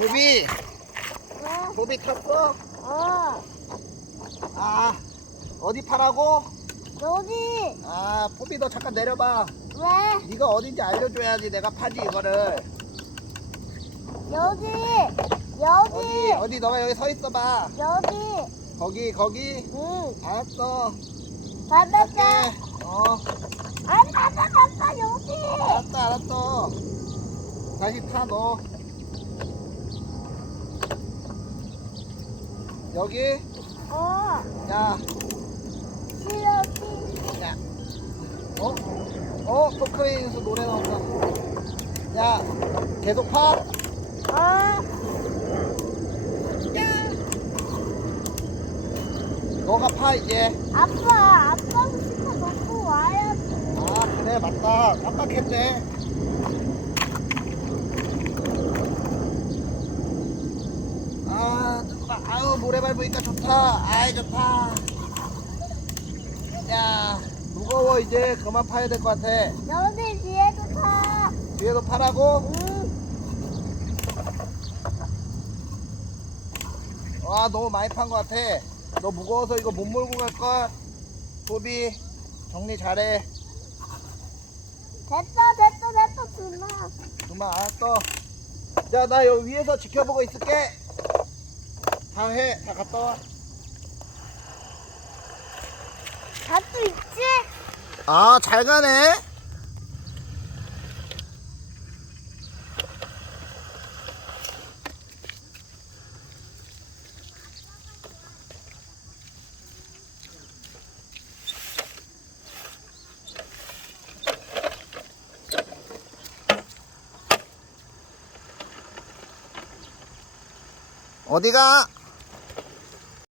왜? 도비 탔어? 어, 아, 어디 파라고? 여기. 아, 포비 너 잠깐 내려봐. 왜? 네가 어딘지 알려줘야지 내가 파지 이거를. 여기. 어디, 여기. 어디 너가 여기 서 있어봐. 여기. 거기, 거기. 응. 알았어. 갈게. 어, 안 받았어, 여기. 알았어, 알았어. 다시 타 너. 여기, 어, 야, 여기. 야. 어? 어? 토크레인에서 노래 나온다. 야, 계속 파? 어, 너가 파 이제. 아빠, 아빠 스피커 놓고 와야지. 아 그래 맞다 깜빡했네. 아 뜨거워. 아유 모래 밟으니까 좋다. 아이 좋다. 야 무거워 이제 그만 파야 될 것 같아. 여기 뒤에도 타. 뒤에도 파라고? 응. 와 너무 많이 판 것 같아. 너 무거워서 이거 못 몰고 갈 걸. 도비 정리 잘해. 됐어, 됐어, 됐어, 그만. 그만 알았어. 자, 나 여기 위에서 지켜보고 있을게. 다 해. 다 갔다 와. 갈수 있지? 아, 잘 가네. 어디가?